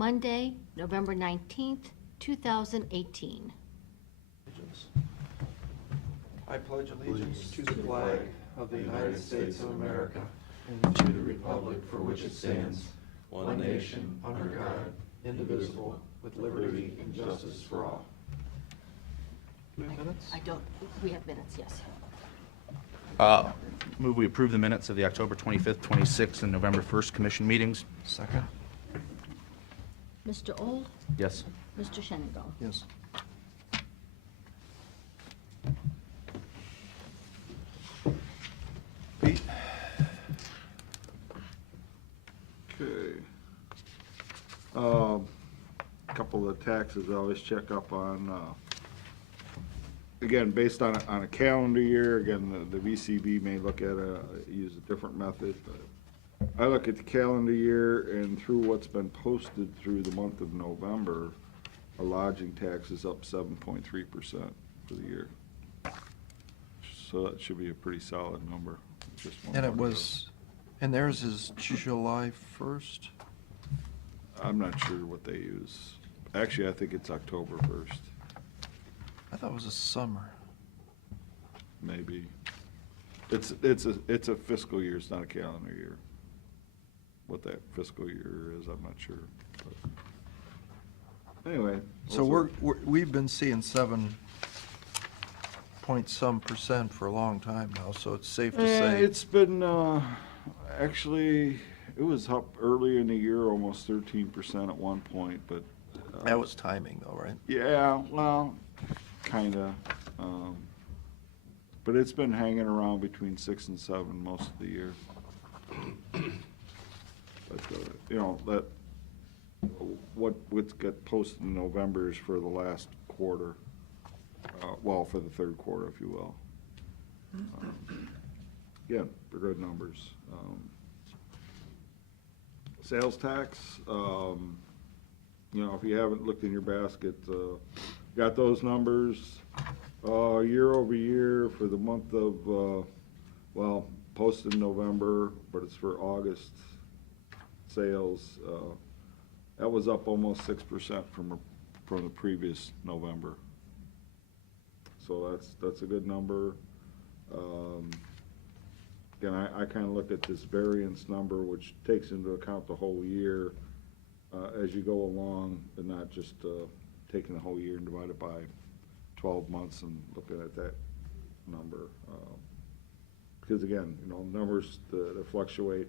Monday, November 19th, 2018. I pledge allegiance to the flag of the United States of America and to the republic for which it stands, one nation, under God, indivisible, with liberty and justice for all. Do we have minutes? We have minutes, yes. Move we approve the minutes of the October 25th, 26th, and November 1st commission meetings. Second. Mr. Old, Yes. Mr. Shenango. Yes. Pete? Okay. A couple of the taxes I always check up on, again, based on a calendar year, again, the VCB may look at use a different method, but I look at the calendar year and through what's been posted through the month of November, our lodging tax is up 7.3% for the year. So that should be a pretty solid number. Just one And it more. was, and theirs is July 1st? I'm not sure what they use. Actually, I think it's October 1st, I thought it was a summer. maybe. It's a fiscal year, it's not a calendar year. What that fiscal year is, I'm not sure. But anyway. So we've been seeing 7 point some percent for a long time now, so it's safe to say. It's been, actually, it was up early in the year, almost 13% at one point, but. That was timing though, right? Yeah, well, kinda. But it's been hanging around between 6 and 7 most of the year. But, you know, what's got posted in November is for the last quarter, well, for the third quarter, if you will. Again, they're good numbers. Sales tax, you know, if you haven't looked in your basket, got those numbers, year over year for the month of, well, posted in November, but it's for August sales, that was up almost 6% from the previous November. So that's a good number. Again, I kind of look at this variance number, which takes into account the whole year as you go along, and not just taking the whole year and divide it by 12 months and looking at that number. Because again, you know, numbers that fluctuate.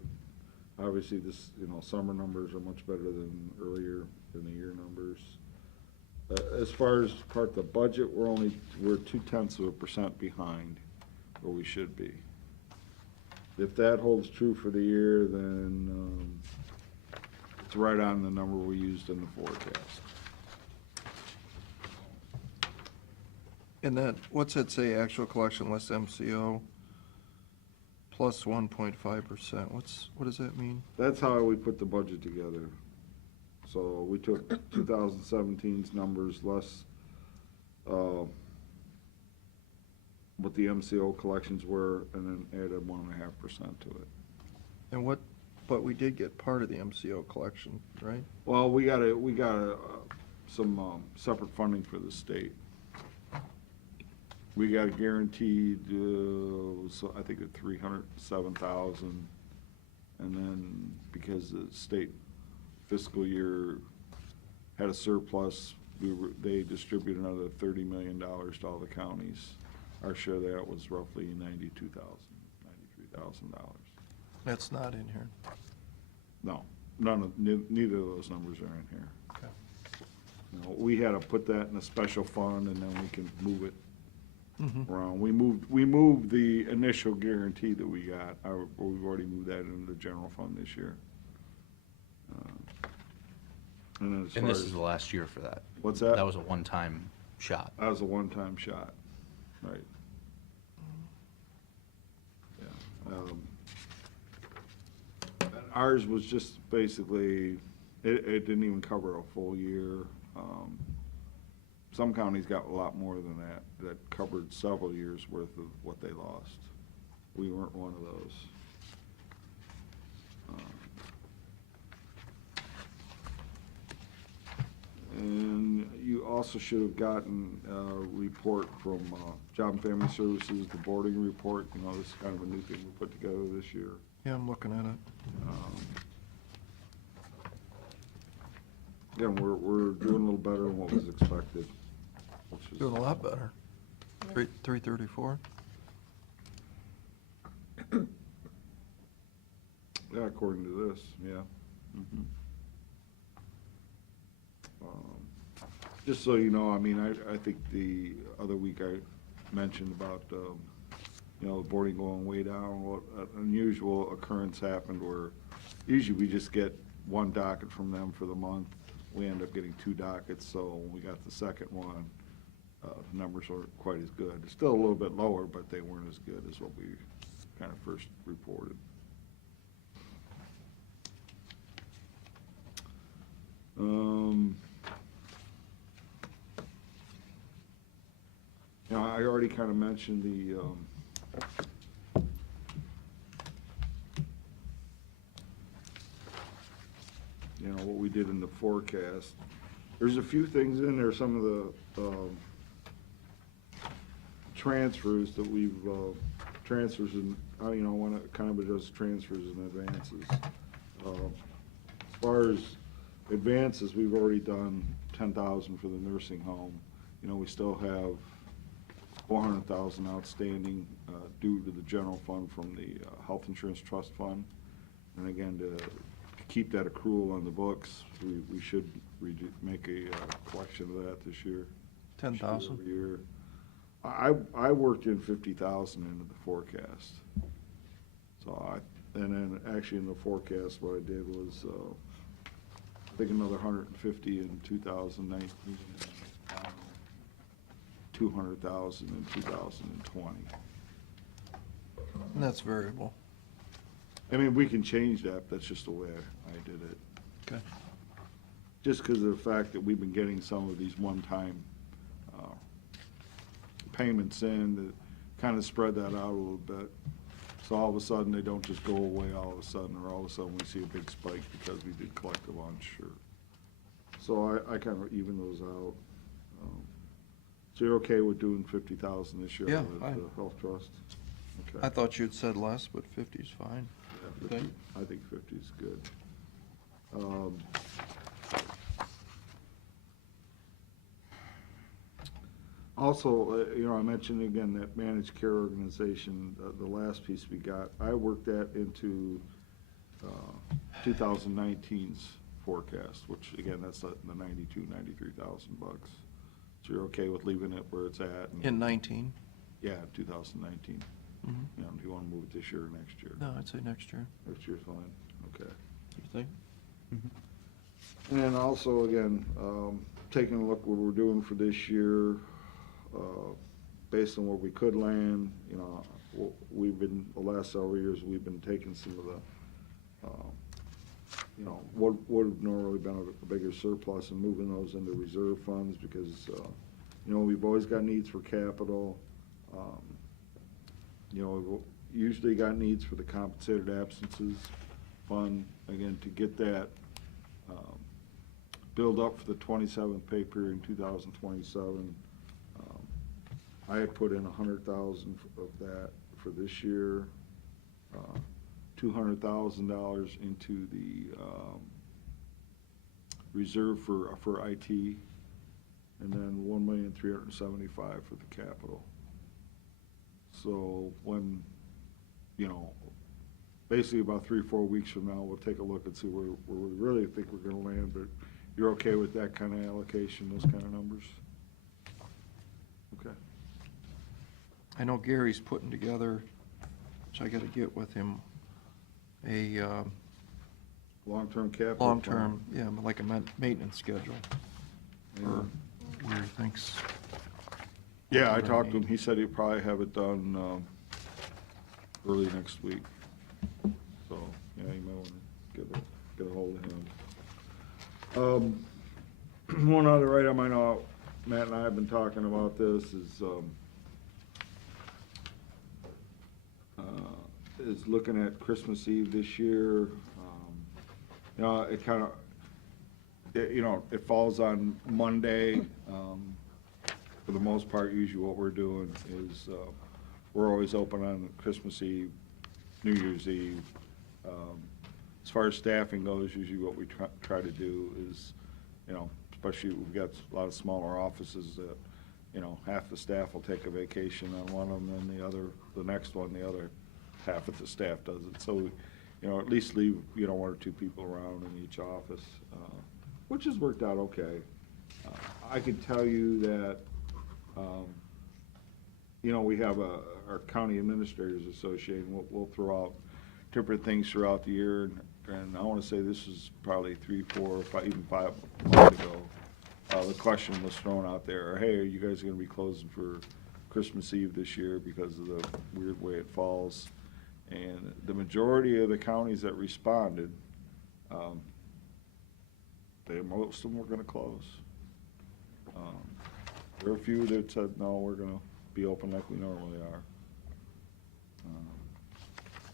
Obviously, this, you know, summer numbers are much better than earlier in the year numbers. As far as part of the budget, we're 0.2% behind where we should be. If that holds true for the year, then it's right on the number we used in the forecast. And that, what's that say, actual collection less MCO plus 1.5%? What does that mean? That's how we put the budget together. So we took 2017's numbers less what the MCO collections were, and then added 1.5% to it. And but we did get part of the MCO collection, right? Well, we got some separate funding for the state. We got guaranteed, so I think at $307,000, and then because the state fiscal year had a surplus, they distributed another $30 million to all the counties. Our share of that was roughly $93,000. That's not in here. No, neither of those numbers are in here. Okay. You know, we had to put that in a special fund, and then we can move it Mm-hmm. around. We moved the initial guarantee that we got. We've already moved that into the general fund this year. And then as And far this as, is the last year for that. What's that? That was a one-time shot. That was a one-time shot, right? Yeah. And ours was just basically, it didn't even cover a full year. Some counties got a lot more than that covered several years' worth of what they lost. We weren't one of those. And you also should have gotten a report from Job and Family Services, the boarding report. You know, this is kind of a new thing we put together this year. Yeah, I'm looking at it. Again, we're doing a little better than what was expected, which is. Doing a lot better. 334. Yeah, according to this, yeah. Mhm. Just so you know, I mean, I think the other week I mentioned about, you know, the boarding going way down. What an unusual occurrence happened where usually we just get one docket from them for the month. We end up getting 2 dockets, so when we got the second one, the numbers weren't quite as good. Still a little bit lower, but they weren't as good as what we kind of first reported. You know, I already kind of mentioned the, you know, what we did in the forecast. There's a few things in there, some of the transfers that we've, transfers and, you know, I want to kind of address transfers and advances. As far as advances, we've already done 10,000 for the nursing home. You know, we still have 400,000 outstanding due to the general fund from the health insurance trust fund. And again, to keep that accrual on the books, we should make a collection of that this year. 10,000. Every year. I worked in 50,000 into the forecast. So and then actually in the forecast, what I did was, I think another 150 in 2019, 200,000 in 2020. And that's variable. I mean, we can change that, that's just the way I did it. Okay. Just because of the fact that we've been getting some of these one-time payments in, that kind of spread that out a little bit. So all of a sudden, they don't just go away all of a sudden, or all of a sudden we see a big spike because we did collect a bunch, or, so I kind of even those out. So you're okay with doing 50,000 this year? Yeah, With fine. the health trust? Okay. I thought you'd said less, but 50's fine. Yeah, 50 I think 50 is good. Also, you know, I mentioned again that managed care organization, the last piece we got, I worked that into 2019's forecast, which again, that's the 93,000 bucks. So you're okay with leaving it where it's at? In 19? Yeah, 2019. Mhm. You know, do you want to move it this year or next year? No, I'd say next year. Next year's fine, okay. You think? And then also, again, taking a look what we're doing for this year, based on where we could land, you know, we've been, the last several years, we've been taking some of the, you know, what would have normally been a bigger surplus and moving those into reserve funds because, you know, we've always got needs for capital. You know, we've usually got needs for the compensated absences fund, again, to get that build up for the 27th pay period in 2027. I had put in 100,000 of that for this year, $200,000 into the reserve for IT, and then $1,375,000 for the capital. So when, you know, basically about 3 or 4 weeks from now, we'll take a look and see where we really think we're gonna land, but you're okay with that kind of allocation, those kind of numbers? Okay. I know Gary's putting together, which I gotta get with him, a Long-term capital. plan. long-term, yeah, like a maintenance schedule, or where he thinks. Yeah, I talked to him, he said he'd probably have it done early next week. So, yeah, you might want to get a hold of him. One other item I know Matt and I have been talking about this is looking at Christmas Eve this year. You know, it kind of, it falls on Monday. For the most part, usually what we're doing is, we're always open on Christmas Eve, New Year's Eve. As far as staffing goes, usually what we try to do is, especially we've got a lot of smaller offices that, half the staff will take a vacation on one of them, and the next one, the other half of the staff does it. So, at least leave, one or two people around in each office, which has worked out okay. I can tell you that, we have our County Administrators Association, we'll throw out different things throughout the year, and I want to say this is probably 3, 4, 5, even 5 months ago. The question was thrown out there, hey, are you guys going to be closing for Christmas Eve this year because of the weird way it falls? And the majority of the counties that responded, most of them were going to close. There were a few that said, no, we're going to be open like we normally are.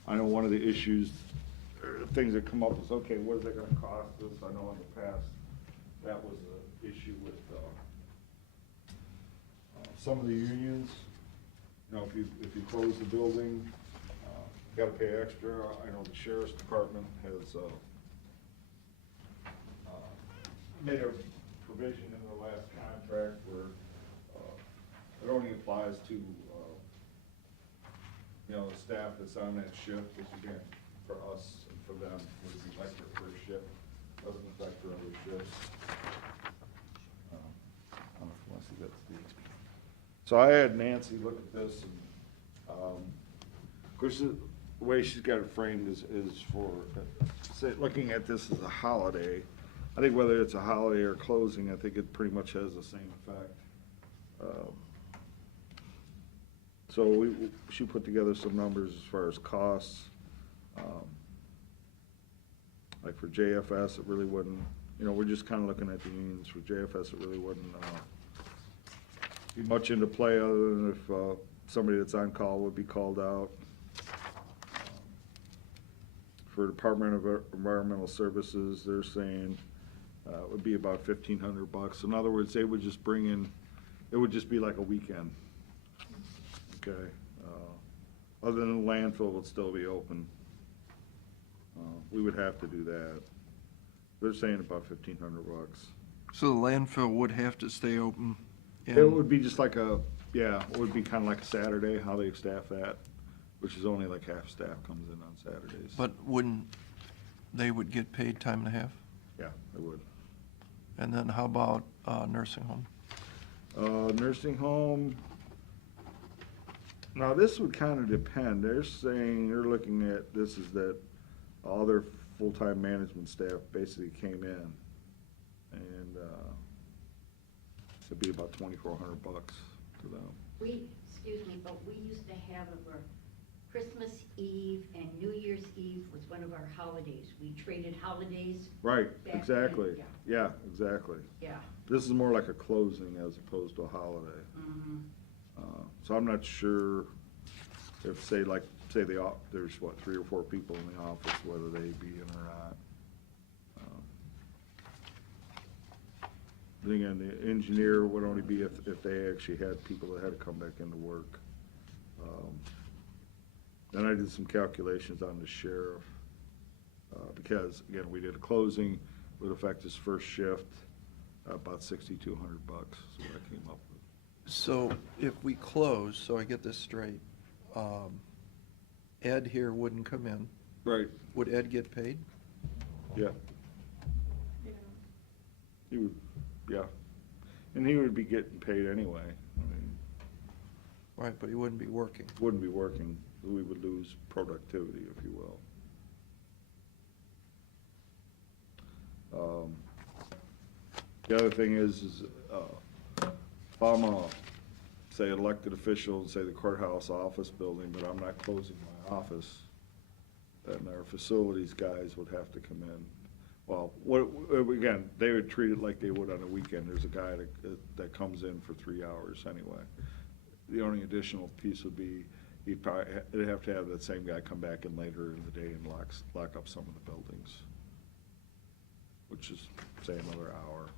I know one of the issues, or the things that come up is, okay, what is it going to cost us? I know in the past, that was an issue with some of the unions. If you close the building, you got to pay extra. I know the Sheriff's Department has made a provision in the last contract where it only applies to the staff that's on that shift, which again, for us and for them, would be like their first shift, doesn't affect their other shifts. I don't know if you want to see that, Steve. So I had Nancy look at this, and of course, the way she's got it framed is for, looking at this as a holiday. I think whether it's a holiday or closing, I think it pretty much has the same effect. So she put together some numbers as far as costs. Like for JFS, it really wouldn't, we're just kind of looking at the unions. For JFS, it really wouldn't be much into play other than if somebody that's on call would be called out. For Department of Environmental Services, they're saying it would be about $1,500. In other words, they would just bring in, it would just be like a weekend. Okay. Other than the landfill would still be open. We would have to do that. They're saying about $1,500. So the landfill would have to stay open? It would be just like it would be kind of like a Saturday, how they staff that, which is only like half staff comes in on Saturdays. But they would get paid time and a half? Yeah, they would. And then how about nursing home? Nursing home, now this would kind of depend. They're saying, they're looking at this is that all their full-time management staff basically came in, and it'd be about $2,400 to them. Excuse me, but we used to have it where Christmas Eve and New Year's Eve was one of our holidays. We traded holidays. Right, back exactly. then. Yeah, exactly. Yeah. This is more like a closing as opposed to a holiday. Mm-hmm. So I'm not sure if, say there's what, 3 or 4 people in the office, whether they be in or not. Then again, the engineer would only be if they actually had people that had to come back into work. Then I did some calculations on the sheriff, because again, we did a closing, would affect his first shift, about $6,200 is what I came up with. So if we close, so I get this straight, Ed here wouldn't come in. Right. Would Ed get paid? Yeah. He would, yeah. And he would be getting paid anyway. I mean, Right, but he wouldn't be working. wouldn't be working. We would lose productivity, if you will. The other thing is if I'm a, say, elected official, say the courthouse office building, but I'm not closing my office, then our facilities guys would have to come in. Well, again, they would treat it like they would on a weekend. There's a guy that comes in for 3 hours anyway. The only additional piece would be, they'd have to have that same guy come back in later in the day and lock up some of the buildings. 'Cause, again, they would treat it like they would on a weekend. There's a guy that comes in for 3 hours anyway. The only additional piece would be, they'd have to have that same guy come back in later in the day and lock up some of the buildings. 'Cause, again, they would treat it like they would on a weekend. There's a guy that comes in for 3 hours anyway. The only additional piece would be, which is, say, another hour.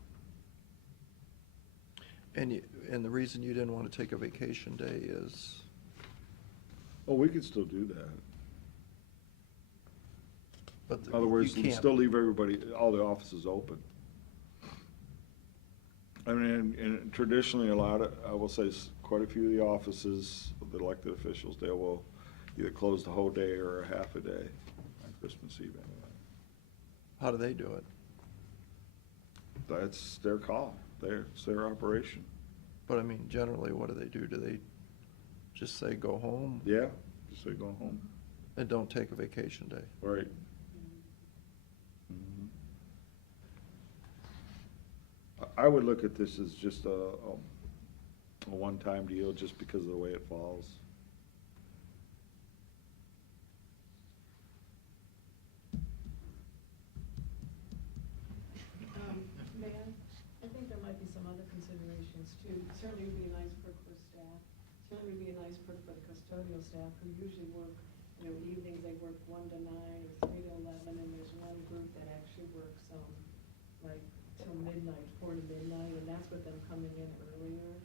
And the reason you didn't want to take a vacation day is, Oh, we could still do that. but In other words, you we can't. still leave everybody, all the offices open. I mean, and traditionally, I will say, quite a few of the offices, the elected officials, they will either close the whole day or a half a day on Christmas Eve anyway. How do they do it? That's their call, it's their operation. But I mean, generally, what do? Do they just say go home Yeah, just say go home, and don't take a vacation day? right? Mhm. I would look at this as just a one-time deal, just because of the way it falls. Mayor, I think there might be some other considerations too. Certainly would be a nice perk for staff. Certainly would be a nice perk for the custodial staff who usually work, evenings, they work 1 to 9 or 3 to 11, and there's one group that actually works, like till midnight, 4 to midnight, and that's with them coming in earlier.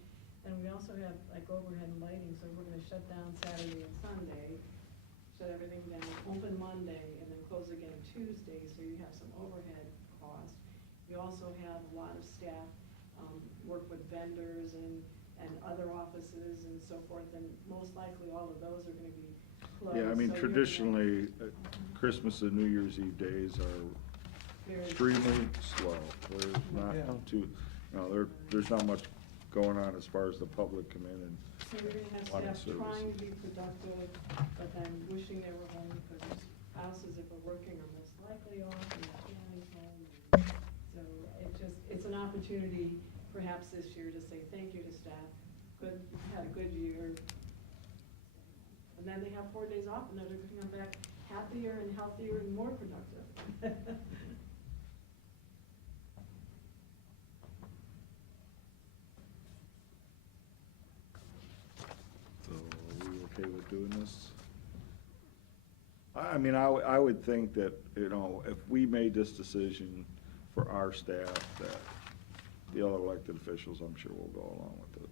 And we also have like overhead lighting, so we're gonna shut down Saturday and Sunday, shut everything down, open Monday, and then close again Tuesday, so you have some overhead costs. You also have a lot of staff work with vendors and other offices and so forth, and most likely all of those are gonna be closed. Yeah, I mean, so you're gonna- traditionally, Christmas and New Year's Eve days are Very- extremely slow. There's not Yeah. there's not much going on as far as the public come in and So you're gonna have wanting staff services. trying to be productive, but then wishing they were home, because spouses, if we're working, are most likely off, and the family's home. So it's an opportunity perhaps this year to say thank you to staff, had a good year. And then they have 4 days off, and they're gonna come back happier and healthier and more productive. So are we okay with doing this? I mean, I would think that, if we made this decision for our staff, that the other elected officials, I'm sure, will go along with it.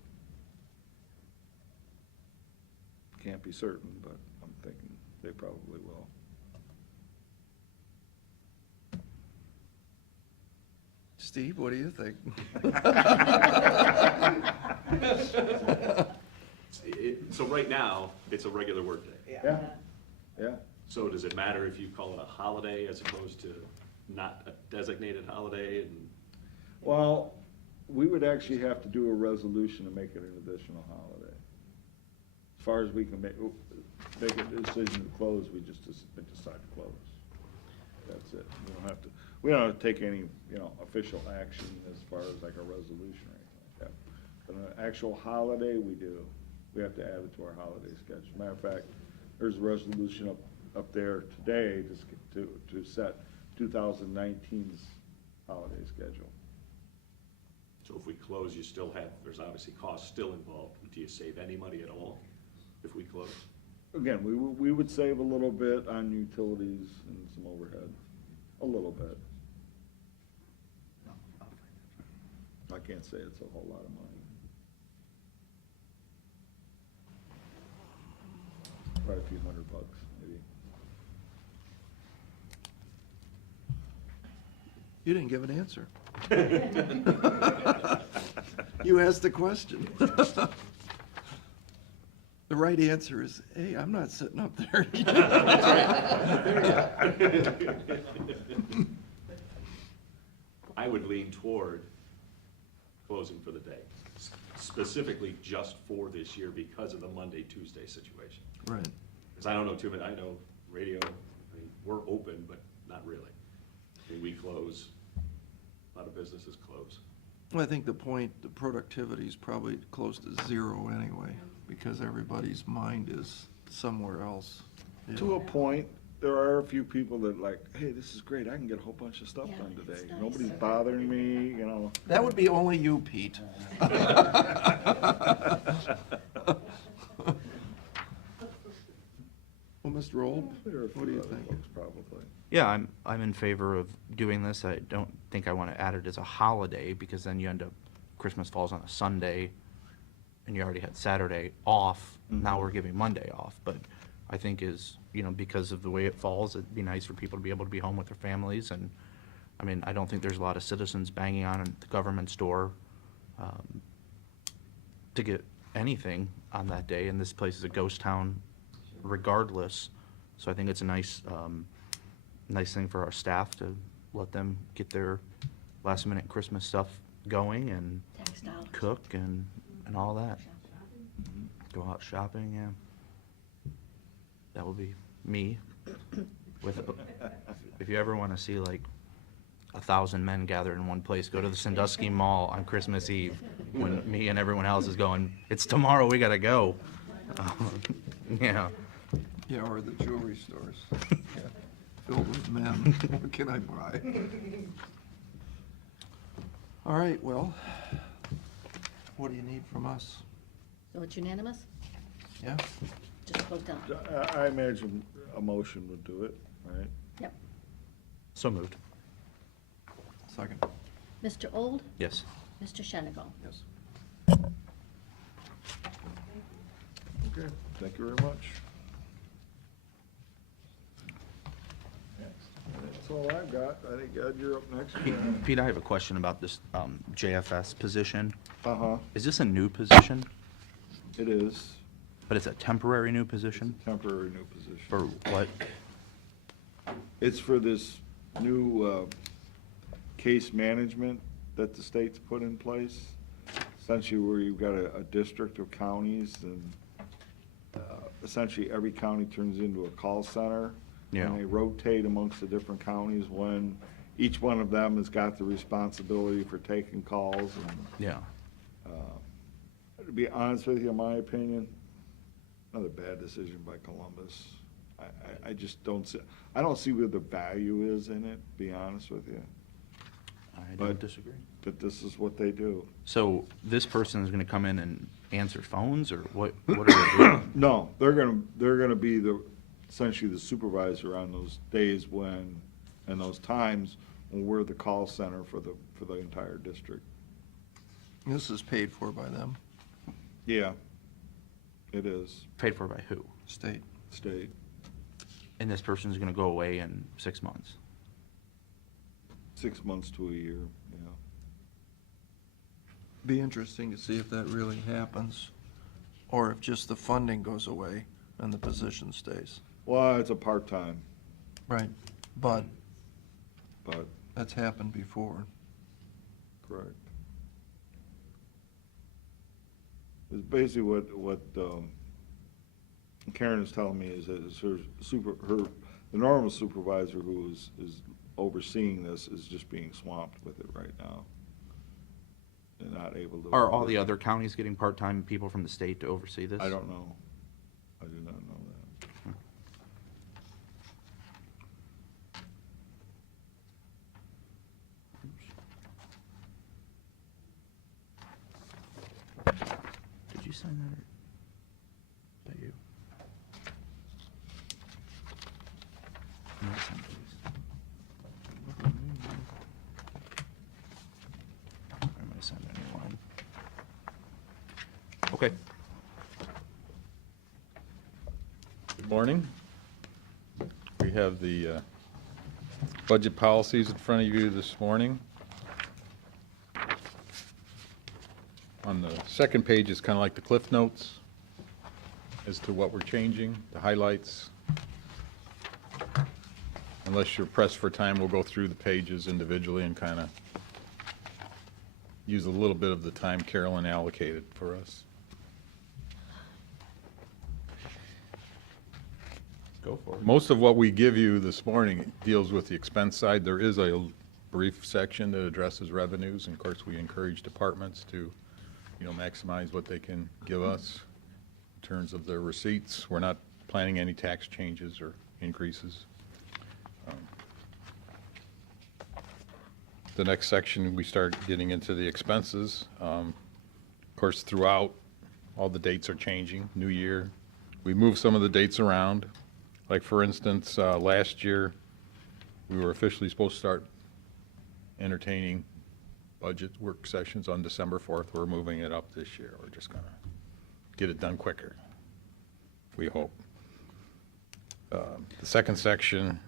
Can't be certain, but I'm thinking they probably will. Steve, what do you think? So right now, it's a regular workday. Yeah, yeah. So does it matter if you call it a holiday as opposed to not a designated holiday? And Well, we would actually have to do a resolution to make it an additional holiday. As far as we can make a decision to close, we just decide to close. That's it. We don't have to take any, official action as far as like a resolution or anything like that. But an actual holiday, we do. We have to add it to our holiday schedule. Matter of fact, there's a resolution up there today to set 2019's holiday schedule. so if we close, there's obviously costs still involved. Do you save any money at all if we close? Again, we would save a little bit on utilities and some overhead, a little bit. I can't say it's a whole lot of money. Probably a few $100, maybe. You didn't give an answer. You asked a question. The right answer is, hey, I'm not sitting up there. I would lean toward closing for the day, specifically just for this year because of the Monday, Tuesday situation. Right. Because I don't know too many, I know radio, we're open, but not really. We close, a lot of businesses close. Well, I think the productivity is probably close to zero anyway, because everybody's mind is somewhere else. Yeah. To a point, there are a few people that like, hey, this is great, I can get a whole bunch of stuff Yeah, done it's today. nice. Nobody's bothering me, That would be only you, Pete. Well, Well, Mr. Old, There are a what do few you other think? folks probably. Yeah, I'm in favor of doing this. I don't think I want to add it as a holiday, because then you end up, Christmas falls on a Sunday, and you already had Saturday off. Now we're giving Monday off. But I think because of the way it falls, it'd be nice for people to be able to be home with their families. And, I mean, I don't think there's a lot of citizens banging on the government's door to get anything on that day, and this place is a ghost town regardless. So I think it's a nice thing for our staff to let them get their last minute Christmas stuff going and Tax dollars. cook and all that. Go out shopping, yeah. That will be me. If you ever want to see like 1,000 men gathered in one place, go to the Sandusky Mall on Christmas Eve when me and everyone else is going, it's tomorrow, we gotta go. Yeah. Yeah, or the jewelry stores. Yeah, filled with men. What can I buy? All right, well, what do you need from us? So it's unanimous? Yeah? Just vote down. I imagine a motion would do it, right? Yep. So moved. Second. Mr. Old? Yes. Mr. Shenigal? Yes. Okay, thank you very much. That's all I've got. I think, Ed, you're up next. Pete, I have a question about this JFS position. Uh-huh, Is this a new position? it is. But it's a temporary new position? Temporary new position. For what? It's for this new case management that the state's put in place, essentially where you've got a district of counties, and essentially every county turns into a call center. Yeah. And they rotate amongst the different counties when each one of them has got the responsibility for taking calls. And Yeah. to be honest with you, in my opinion, another bad decision by Columbus. I just don't see, I don't see where the value is in it, to be honest with you. I But- don't disagree. But this is what they do. So this person is gonna come in and answer phones, or what are they doing? No, they're gonna be essentially the supervisor on those days when, and those times when we're the call center for the entire district. This is paid for by them, Yeah, it is, Paid for by who? state. state. And this person is gonna go away in 6 months? 6 months to a year, yeah. Be interesting to see if that really happens, or if just the funding goes away and the position stays. Well, it's a part-time, Right, but but, that's happened before. correct. It's basically what Karen is telling me is that it's the normal supervisor who is overseeing this is just being swamped with it right now. And not able to. Are all the other counties getting part-time people from the state to oversee this? I don't know. I do not know that. Did you sign that, or is that you? No, it's not yours. I'm gonna send a new one. Okay. Good morning. We have the budget policies in front of you this morning. On the second page is kind of like the Cliff Notes as to what we're changing, the highlights. Unless you're pressed for time, we'll go through the pages individually and kind of use a little bit of the time Carolyn allocated for us. Go for it. Most of what we give you this morning deals with the expense side. There is a brief section that addresses revenues, and of course, we encourage departments to, maximize what they can give us in terms of their receipts. We're not planning any tax changes or increases. The next section, we start getting into the expenses. Of course, throughout, all the dates are changing, new year. We move some of the dates around. Like, for instance, last year, we were officially supposed to start entertaining budget work sessions on December 4th. We're moving it up this year. We're just gonna get it done quicker, we hope. The second section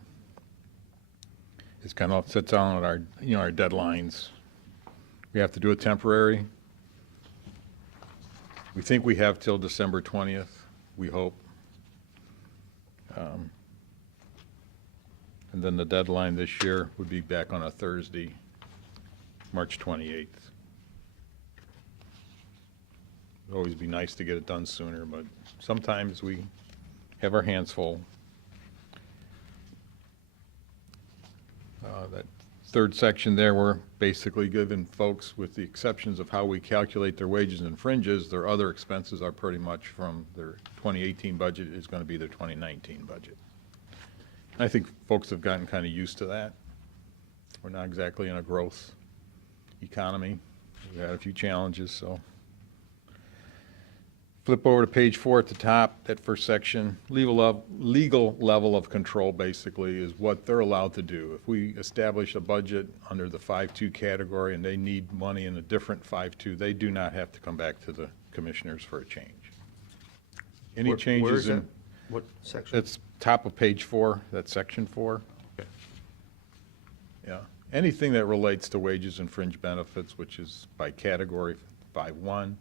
is kind of sits down at our, our deadlines. We have to do it temporary. We think we have till December 20th, we hope. And then the deadline this year would be back on a Thursday, March 28th. It'd always be nice to get it done sooner, but sometimes we have our hands full. That third section there, we're basically giving folks, with the exceptions of how we calculate their wages and fringes, their other expenses are pretty much from their 2018 budget is going to be their 2019 budget. I think folks have gotten kind of used to that. We're not exactly in a growth economy. We've had a few challenges, so. Flip over to page 4 at the top, that first section. Legal level of control basically is what they're allowed to do. If we establish a budget under the 5.2 category and they need money in a different 5.2, they do not have to come back to the commissioners for a change. Any Where is changes in? that? What section? It's top of page 4, that's section 4. Okay. Yeah, anything that relates to wages and fringe benefits, which is by category 5.1,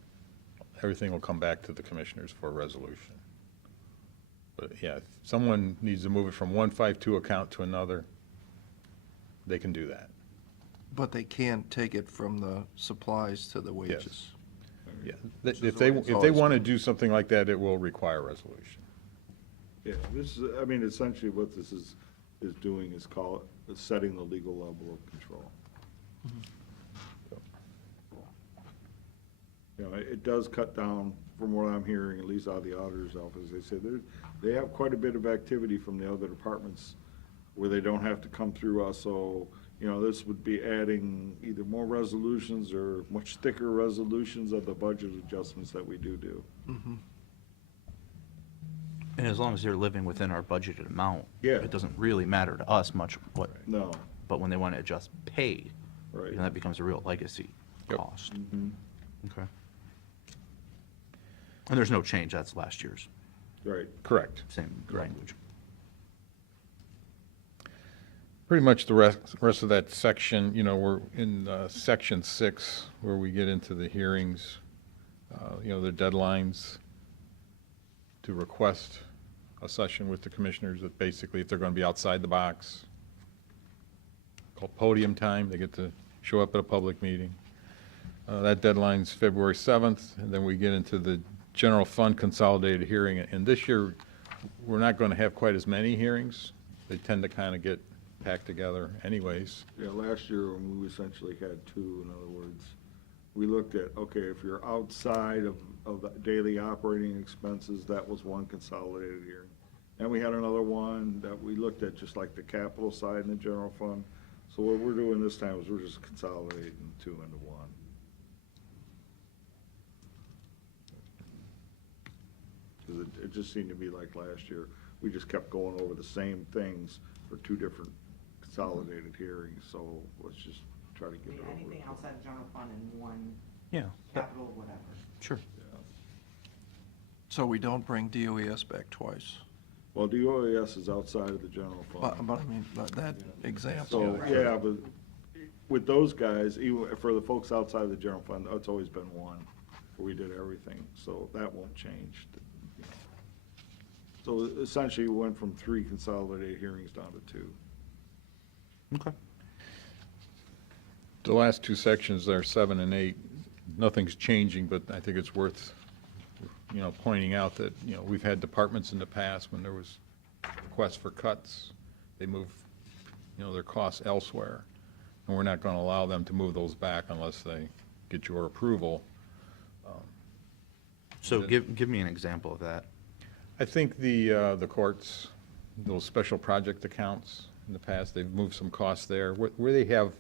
everything will come back to the commissioners for a resolution. But yeah, if someone needs to move it from one 5.2 account to another, they can do that. But they can't take it from the supplies to the wages. Yeah, Which is if the way it's they always want to been. do something like that, it will require a resolution. Yeah, this is, I mean, essentially what this is doing is setting the legal level of control. You know, it does cut down, from what I'm hearing, at least out of the auditor's office, they say they have quite a bit of activity from the other departments where they don't have to come through us, so, you know, this would be adding either more resolutions or much thicker resolutions of the budget adjustments that we do. And as long as they're living within our budgeted amount, Yeah. it doesn't really matter to us much what, No, but when they want to adjust pay, right. that becomes a real legacy Yep. cost. Mhm. Okay. And there's no change, that's last year's, Right. Correct. same language. Pretty much the rest of that section, we're in section 6, where we get into the hearings, the deadlines to request a session with the commissioners, that basically, if they're going to be outside the box, called podium time, they get to show up at a public meeting. That deadline's February 7th, and then we get into the general fund consolidated hearing. And this year, we're not going to have quite as many hearings. They tend to kind of get packed together anyways. Yeah, last year, we essentially had 2, in other words. We looked at, okay, if you're outside of the daily operating expenses, that was one consolidated hearing. And we had another one that we looked at, just like the capital side and the general fund. So what we're doing this time is we're just consolidating 2 into 1. Because it just seemed to be like last year, we just kept going over the same things for 2 different consolidated hearings, so let's just try to get it over. Anything outside the general fund in one Yeah. capital, whatever. Sure. Yeah. So we don't bring DOES back twice. Well, DOAS is outside of the general But fund. I mean, that example. So, yeah, but with those guys, even for the folks outside of the general fund, it's always been 1, where we did everything, so that won't change. So essentially, we went from 3 consolidated hearings down to 2. Okay. The last 2 sections there, 7 and 8, nothing's changing, but I think it's worth, pointing out that, we've had departments in the past when there was requests for cuts, they move, their costs elsewhere, and we're not going to allow them to move those back unless they get your approval. So give me an example of that. I think the courts, those special project accounts in the past, they've moved some costs there, where they have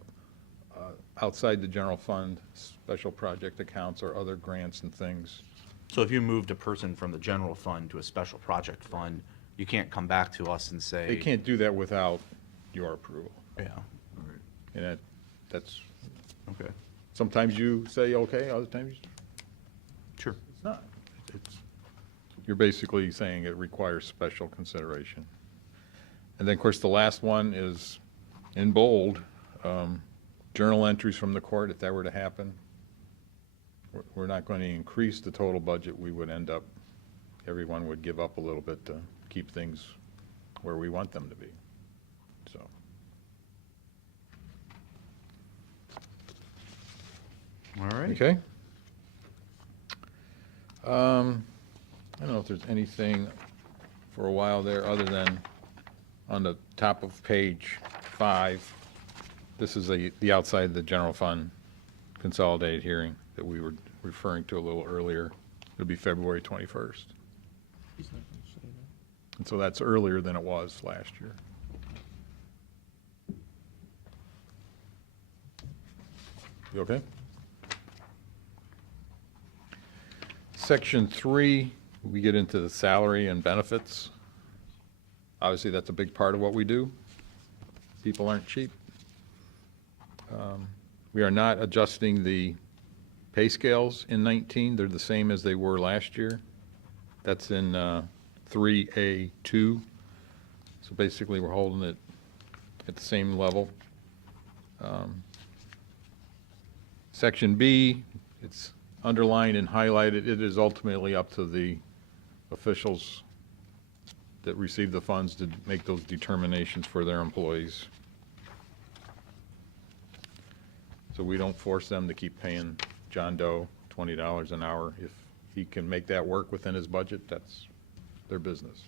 outside the general fund, special project accounts or other grants and things. So if you moved a person from the general fund to a special project fund, You can't come back to us and say. They can't do that without your approval. Yeah, And that's, okay, sometimes you say, okay, other times sure. it's not. It's, you're basically saying it requires special consideration. And then, of course, the last one is in bold, journal entries from the court, if that were to happen. We're not going to increase the total budget. We would end up, everyone would give up a little bit to keep things where we want them to be. So. All right. Okay. I don't know if there's anything for a while there other than on the top of page 5. This is the outside of the general fund consolidated hearing that we were referring to a little earlier. It'll be February 21st. And so that's earlier than it was last year. You okay? Section 3, we get into the salary and benefits. Obviously, that's a big part of what we do. People aren't cheap. We are not adjusting the pay scales in 19. They're the same as they were last year. That's in 3A2. So basically, we're holding it at the same level. Section B, it's underlined and highlighted. It is ultimately up to the officials that receive the funds to make those determinations for their employees. So we don't force them to keep paying John Doe $20 an hour. If he can make that work within his budget, that's their business.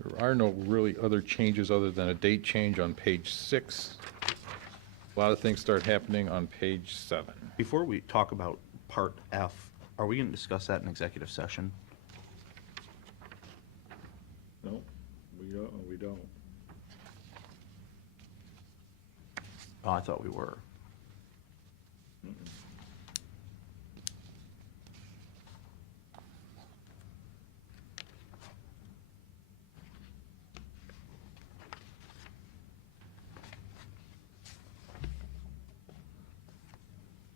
There are no really other changes other than a date change on page 6. A lot of things start happening on page 7. Before we talk about part F, are we going to discuss that in executive session? No, we don't. Oh, I thought we were.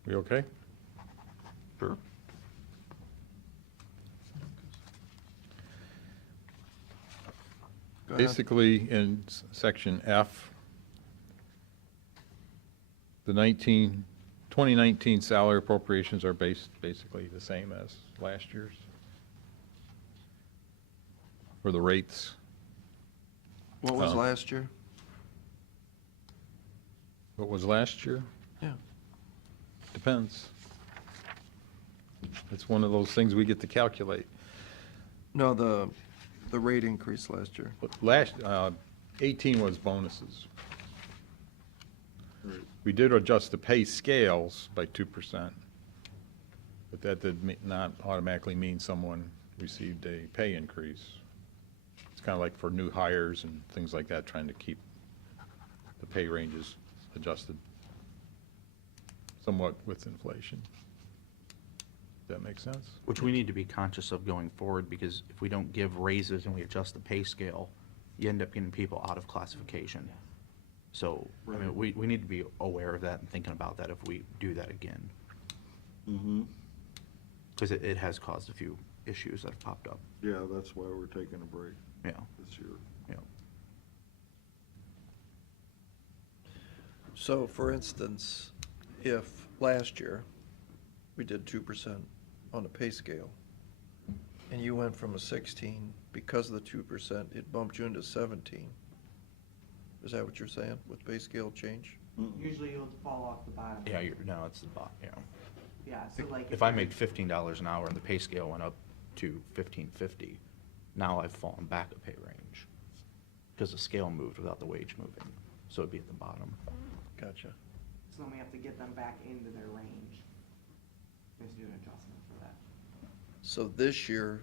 We okay? Sure. Go ahead. Basically, in section F, the 2019 salary appropriations are basically the same as last year's for the rates. What was last year? What was last year? Yeah. Depends. It's one of those things we get to calculate. No, the rate increase last year. But last, 18 was bonuses. We did adjust the pay scales by 2%, but that did not automatically mean someone received a pay increase. It's kind of like for new hires and things like that, trying to keep the pay ranges adjusted somewhat with inflation. Does that make sense? Which we need to be conscious of going forward, because if we don't give raises and we adjust the pay scale, you end up getting people out of classification. So, I mean, we need to be aware of that and thinking about that if we do that again. Mm-hmm. Because it has caused a few issues that have popped up. Yeah, that's why we're taking a break Yeah, this year. yeah. So, for instance, if last year we did 2% on the pay scale, and you went from a 16, because of the 2%, it bumped you into 17. Is that what you're saying, with pay scale change? Usually it'll fall off the bottom. Yeah, no, it's the bot, yeah. Yeah, so like. If I made $15 an hour and the pay scale went up to $15.50, now I've fallen back a pay range. Because the scale moved without the wage moving, so it'd be at the bottom. Gotcha. So then we have to get them back into their range. We have to do an adjustment for that. So this year,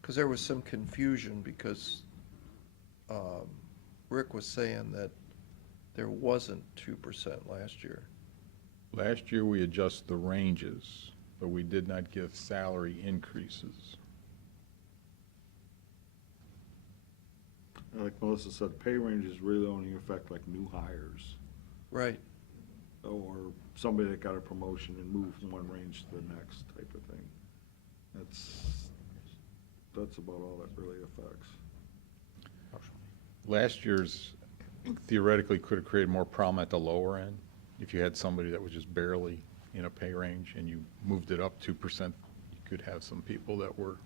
because there was some confusion, because Rick was saying that there wasn't 2% last year. Last year, we adjusted the ranges, but we did not give salary increases. Like Melissa said, pay ranges really only affect like new hires, Right. or somebody that got a promotion and moved from one range to the next type of thing. That's about all that really affects. Last year's theoretically could have created more problem at the lower end. If you had somebody that was just barely in a pay range and you moved it up 2%, you could have some people that were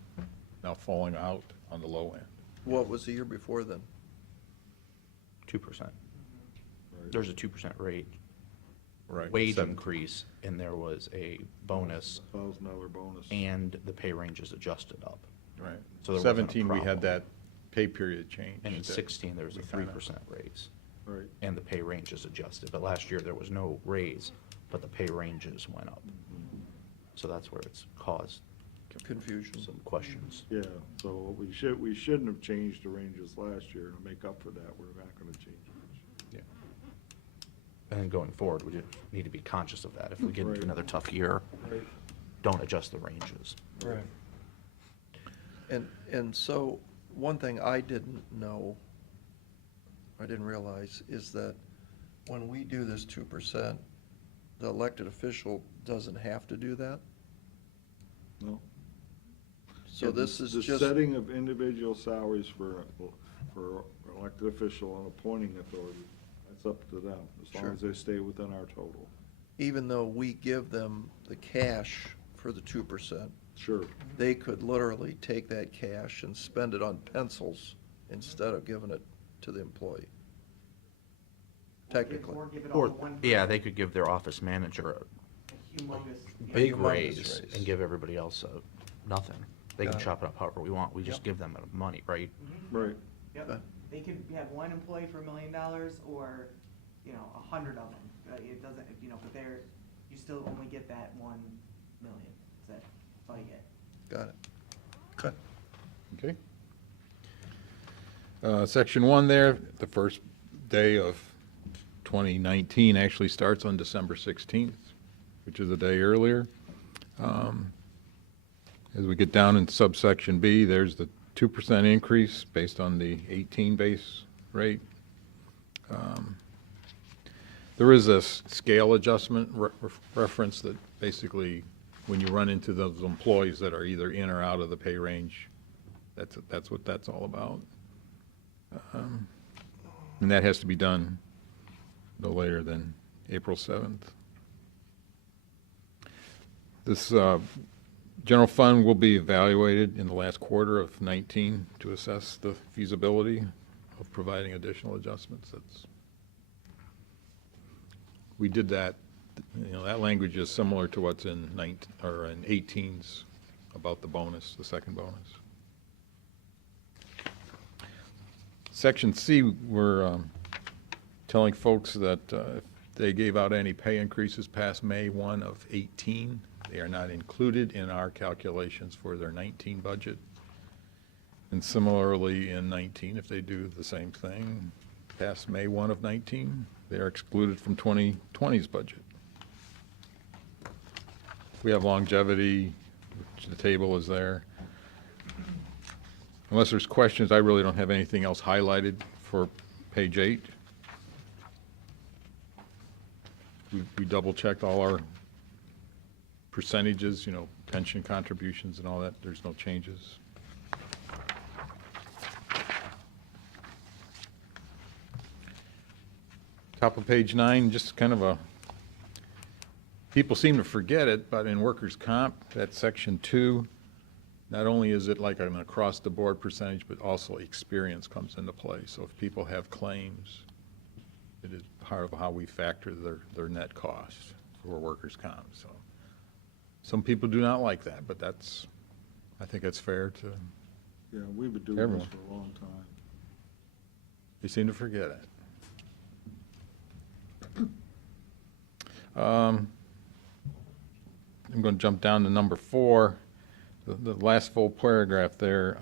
now falling out on the low end. What was the year before then? 2%. Right. There's a 2% rate Right. wage 17. increase, and there was a bonus, $1,000 bonus. and the pay range is adjusted up. Right. So there wasn't a 17, we had problem. that pay period change. And in that 16, there was a we kinda- 3% raise, Right. and the pay range is adjusted. But last year, there was no raise, but the pay ranges went up. So that's where it's caused Confusion. some questions. Yeah, so we shouldn't have changed the ranges last year. To make up for that, we're not gonna change it. Yeah. And then going forward, we just need to be conscious of that. If we get Right. into another tough year, Right. don't adjust the ranges. Right. And so, one thing I didn't know, I didn't realize, is that when we do this 2%, the elected official doesn't have to do that? No? So Yeah, this is the just, setting of individual salaries for elected official and appointing authority, that's up to them, as long Sure. as they stay within our total. even though we give them the cash for the 2%, Sure. they could literally take that cash and spend it on pencils instead of giving it to the employee. Technically. Or give it all Or, to one. yeah, they could give their office manager A humongous. a big humongous raise raise. and give everybody else nothing. They can Got it. chop it up however we want. We just Yep. give them the money, right? Right. Okay. Yep, they could have one employee for $1 million or, 100 of them. It doesn't, but you still only get that 1 million. That's all you get. Got it. Okay. Okay. Section 1 there, the first day of 2019 actually starts on December 16th, which is a day earlier. As we get down in subsection B, there's the 2% increase based on the 18 base rate. There is a scale adjustment reference that basically, when you run into those employees that are either in or out of the pay range, that's what that's all about. And that has to be done no later than April 7th. This general fund will be evaluated in the last quarter of 19 to assess the feasibility of providing additional adjustments. We did that, that language is similar to what's in 18's about the bonus, the second bonus. Section C, we're telling folks that if they gave out any pay increases past May 1 of 18, they are not included in our calculations for their 19 budget. And similarly in 19, if they do the same thing past May 1 of 19, they are excluded from 2020's budget. We have longevity, which the table is there. Unless there's questions, I really don't have anything else highlighted for page 8. We double-checked all our percentages, pension contributions and all that. There's no changes. Top of page 9, just kind of people seem to forget it, but in workers' comp, that's section 2. Not only is it like an across-the-board percentage, but also experience comes into play. So if people have claims, it is part of how we factor their net cost for workers' comp. So some people do not like that, but I think that's fair to, Yeah, we've been doing this Everyone. for a long time. they seem to forget it. I'm going to jump down to number 4. The last full paragraph there,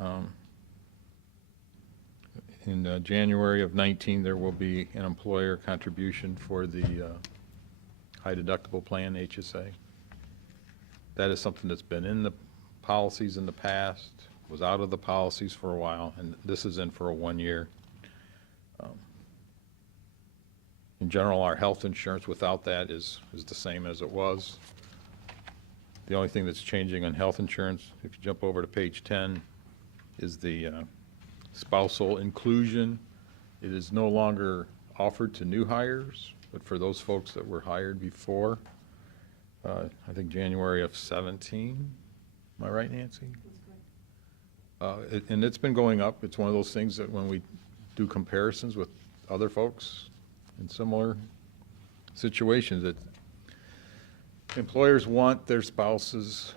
in January of 19, there will be an employer contribution for the high deductible plan, HSA. That is something that's been in the policies in the past, was out of the policies for a while, and this is in for a 1 year. In general, our health insurance without that is the same as it was. The only thing that's changing on health insurance, if you jump over to page 10, is the spousal inclusion. It is no longer offered to new hires, but for those folks that were hired before, I think January of 17. Am I right, Nancy? That's correct. And it's been going up. It's one of those things that when we do comparisons with other folks in similar situations, that employers want their spouses,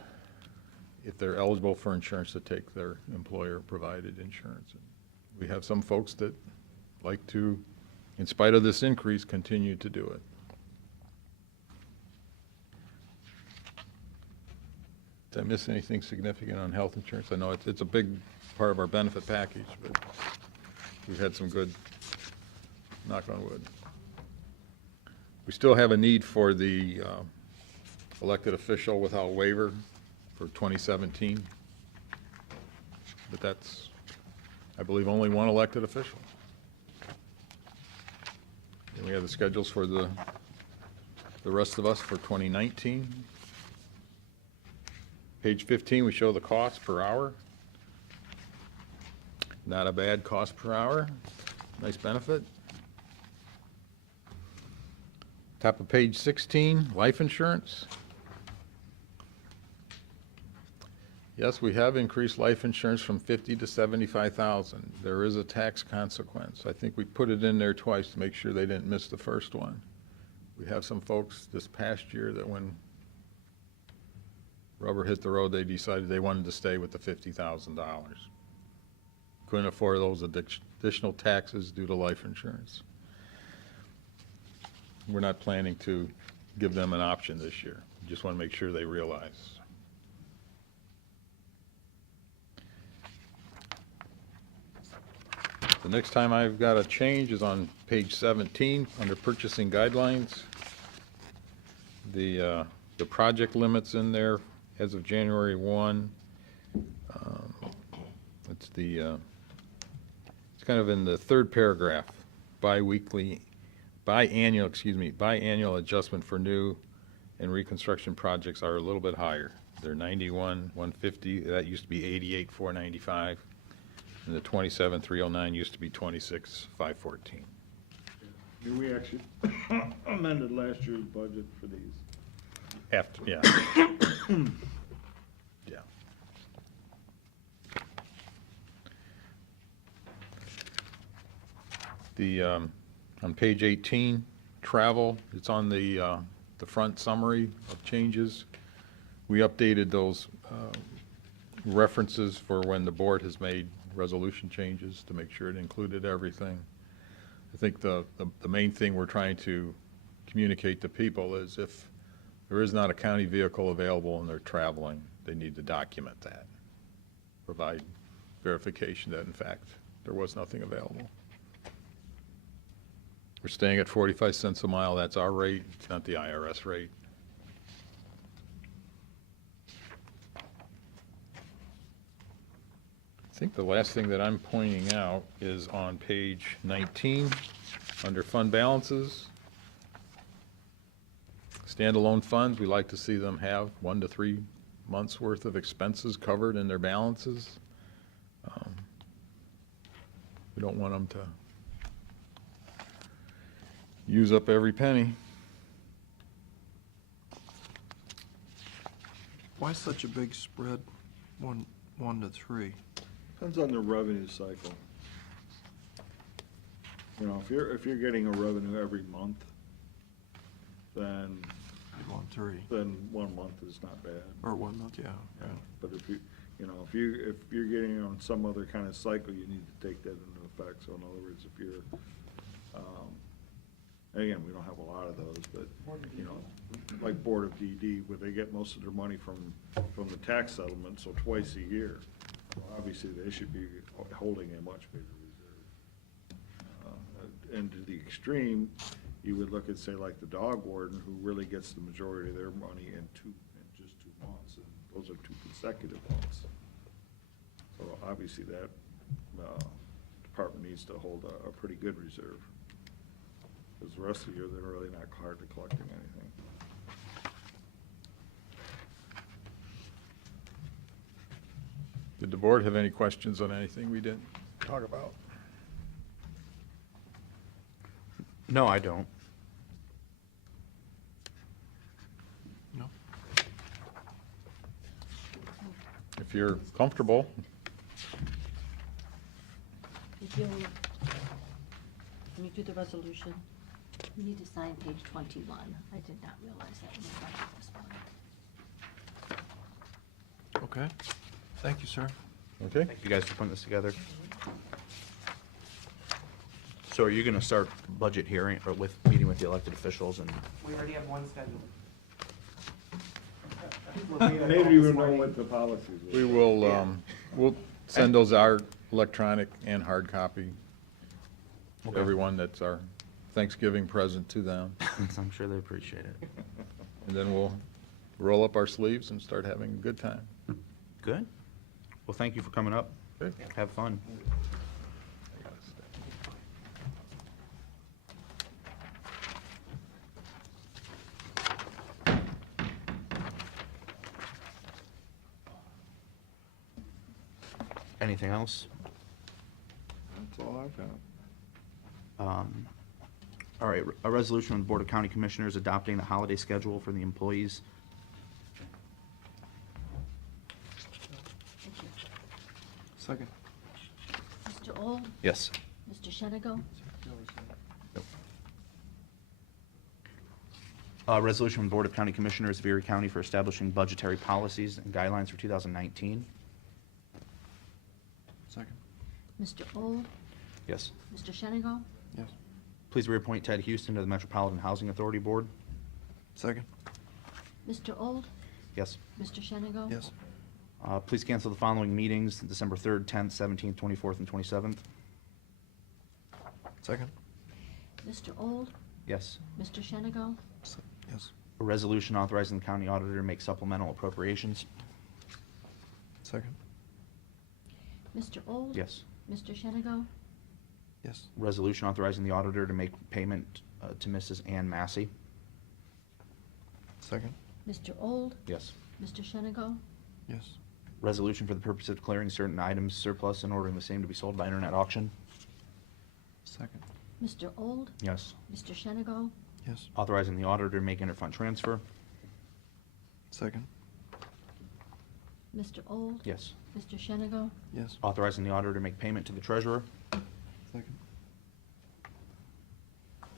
if they're eligible for insurance, to take their employer-provided insurance. We have some folks that like to, in spite of this increase, continue to do it. Did I miss anything significant on health insurance? I know it's a big part of our benefit package, but we've had some good, knock on wood. We still have a need for the elected official without waiver for 2017. But that's, I believe, only one elected official. And we have the schedules for the rest of us for 2019. Page 15, we show the cost per hour. Not a bad cost per hour. Nice benefit. Top of page 16, life insurance. Yes, we have increased life insurance from 50 to 75,000. There is a tax consequence. I think we put it in there twice to make sure they didn't miss the first one. We have some folks this past year that when rubber hit the road, they decided they wanted to stay with the $50,000. Couldn't afford those additional taxes due to life insurance. We're not planning to give them an option this year. We just want to make sure they realize. The next time I've got a change is on page 17 under purchasing guidelines. The project limits in there as of January 1. It's kind of in the third paragraph. Biannual adjustment for new and reconstruction projects are a little bit higher. They're 91,150. That used to be 88,495. And the 27,309 used to be 26,514. We actually amended last year's budget for these. After, yeah. Yeah. The, on page 18, travel, it's on the front summary of changes. We updated those references for when the board has made resolution changes to make sure it included everything. I think the main thing we're trying to communicate to people is if there is not a county vehicle available and they're traveling, they need to document that. Provide verification that in fact there was nothing available. We're staying at 45 cents a mile. That's our rate. It's not the IRS rate. I think the last thing that I'm pointing out is on page 19, under fund balances. Standalone funds, we like to see them have 1 to 3 months' worth of expenses covered in their balances. We don't want them to use up every penny. Why such a big spread, one to 3? Depends on the revenue cycle. You know, if you're getting a revenue every month, then 1-3, 1 month is not bad. or 1 month, yeah. But if you're getting on some other kind of cycle, you need to take that into effect. So in other words, if you're, again, we don't have a lot of those, but, you know, like Board of DD, where they get most of their money from the tax settlement, so twice a year. Well, obviously, they should be holding a much bigger reserve. And to the extreme, you would look at, say, like the dog warden, who really gets the majority of their money in just 2 months, and those are 2 consecutive months. So obviously that, department needs to hold a pretty good reserve. Because the rest of the year, they're really not hardly collecting anything. Did the board have any questions on anything we didn't talk about? No, I don't. No? If you're comfortable, If you'll, let me do the resolution. You need to sign page 21. I did not realize that in the budget this morning. Okay. Thank you, sir. okay? Thank you guys for putting this together. So are you gonna start budget hearing, or with, meeting with the elected officials and, We already have one scheduled. I don't even know what the policies were. We will, we'll send those our electronic and hard copy to Okay. everyone. That's our Thanksgiving present to them. I'm sure they appreciate it. And then we'll roll up our sleeves and start having a good time. Good. Well, thank you for coming up. Good. Have fun. Anything else? That's all I've had. All right, a resolution of the Board of County Commissioners adopting the holiday schedule for the employees. Second. Mr. Old? Yes. Mr. Shenigo? Resolution from the Board of County Commissioners of Erie County for establishing budgetary policies and guidelines for 2019. Second. Mr. Old? Yes. Mr. Shenigo? Yes. Please reappoint Ted Houston to the Metropolitan Housing Authority Board. Second. Mr. Old? Yes. Mr. Shenigo? Yes. Please cancel the following meetings, December 3rd, 10th, 17th, 24th, and 27th. Second. Mr. Old? Yes. Mr. Shenigo? Yes. A resolution authorizing the county auditor to make supplemental appropriations. Second. Mr. Old? Yes. Mr. Shenigo? Yes. Resolution authorizing the auditor to make payment to Mrs. Ann Massey. Second. Mr. Old? Yes. Mr. Shenigo? Yes. Resolution for the purpose of declaring certain items surplus and ordering the same to be sold by internet auction. Second. Mr. Old? Yes. Mr. Shenigo? Yes. Authorizing the auditor to make interfund transfer. Second. Mr. Old? Yes. Mr. Shenigo? Yes. Authorizing the auditor to make payment to the treasurer. Second.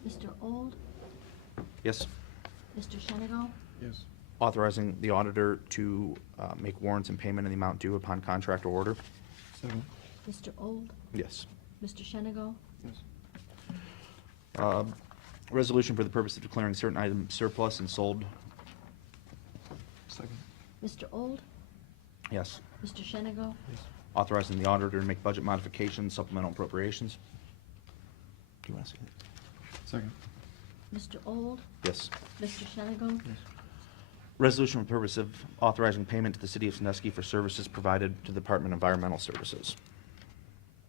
Mr. Old? Yes. Mr. Shenigo? Yes. Authorizing the auditor to make warrants and payment in the amount due upon contract or order. Second. Mr. Old? Yes. Mr. Shenigo? Yes. Resolution for the purpose of declaring certain items surplus and sold. Second. Mr. Old? Yes. Mr. Shenigo? Yes. Authorizing the auditor to make budget modifications, supplemental appropriations. Do you want to see it? Second. Mr. Old? Yes. Mr. Shenigo? Yes. Resolution for the purpose of authorizing payment to the city of Sandusky for services provided to the Department of Environmental Services.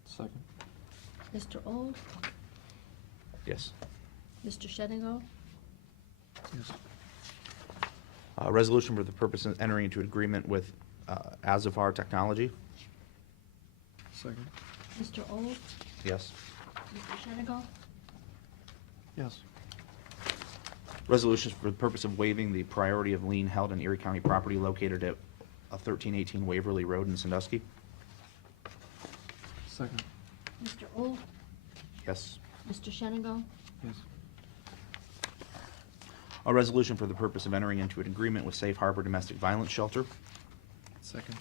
Second. Mr. Old? Yes. Mr. Shenigo? Yes. Resolution for the purpose of entering into an agreement with Azafar Technology. Second. Mr. Old? Yes. Mr. Shenigo? Yes. Resolution for the purpose of waiving the priority of lien held in Erie County property located at 1318 Waverly Road in Sandusky. Second. Mr. Old? Yes. Mr. Shenigo? Yes. A resolution for the purpose of entering into an agreement with Safe Harbor Domestic Violence Shelter. Second.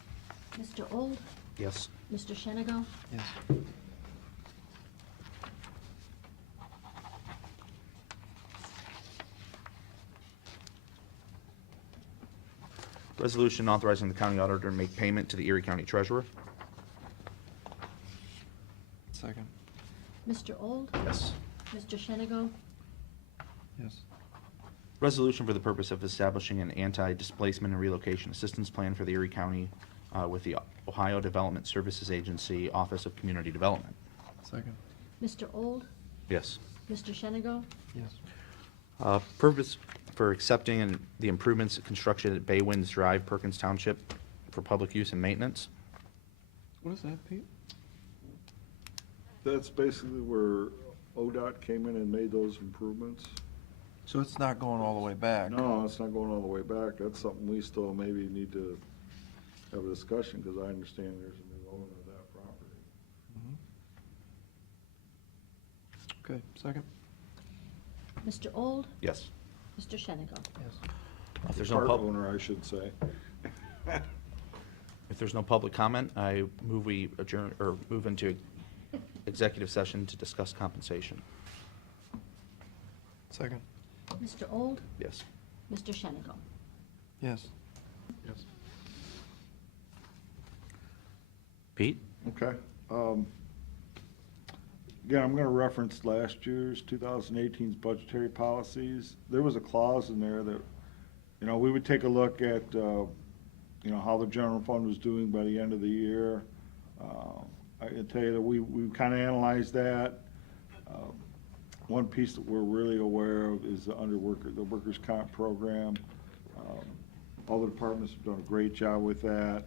Mr. Old? Yes. Mr. Shenigo? Yes. Resolution authorizing the county auditor to make payment to the Erie County Treasurer. Second. Mr. Old? Yes. Mr. Shenigo? Yes. Resolution for the purpose of establishing an anti-displacement and relocation assistance plan for the Erie County with the Ohio Development Services Agency Office of Community Development. Second. Mr. Old, Yes. Mr. Shenigo, Yes. Purpose for accepting the improvements construction at Bay Winds Drive, Perkins Township for public use and maintenance. What is that, Pete? That's basically where ODOT came in and made those improvements. So it's not going all the way back? No, it's not going all the way back. That's something we still maybe need to have a discussion, because I understand there's a new owner of that property. Mhm. Okay, second. Mr. Old, Yes. Mr. Shenigo. Yes. If there's no Part pub, owner, I should say. if there's no public comment, I move we adjourn, or move into executive session to discuss compensation. Second. Mr. Old, Yes. Mr. Shenigo. Yes. Yes. Pete? Okay. Again, I'm gonna reference last year's 2018's budgetary policies. There was a clause in there that, we would take a look at, how the general fund was doing by the end of the year. I can tell you that we kinda analyzed that. One piece that we're really aware of is the workers' comp program. All the departments have done a great job with that.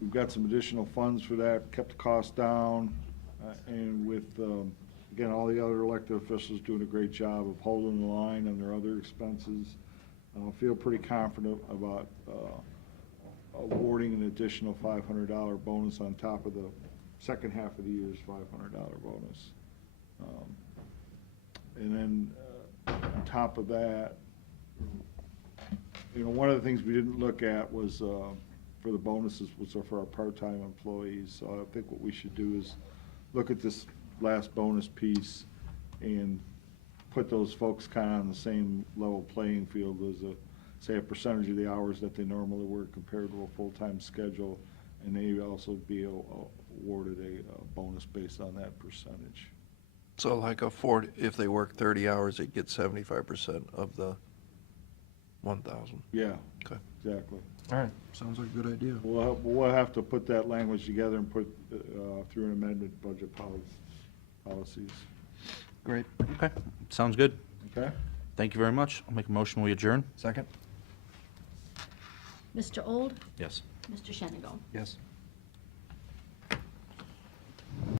We've got some additional funds for that, kept the cost down, and with, again, all the other elected officials doing a great job of holding the line on their other expenses. I feel pretty confident about awarding an additional $500 bonus on top of the second half of the year's $500 bonus. And then, on top of that, one of the things we didn't look at was, for the bonuses, was for our part-time employees. So I think what we should do is look at this last bonus piece and put those folks kind of on the same level playing field as say, a percentage of the hours that they normally work compared to a full-time schedule, and they also be awarded a bonus based on that percentage. So like if they work 30 hours, they get 75% of the 1,000. Yeah, Okay. exactly. All right, sounds like a good idea. We'll have to put that language together and put through an amended budget policies. Great. Okay, sounds good. Okay? Thank you very much. I'll make a motion, we adjourn. Second? Mr. Old, Yes. Mr. Shenigo. Yes.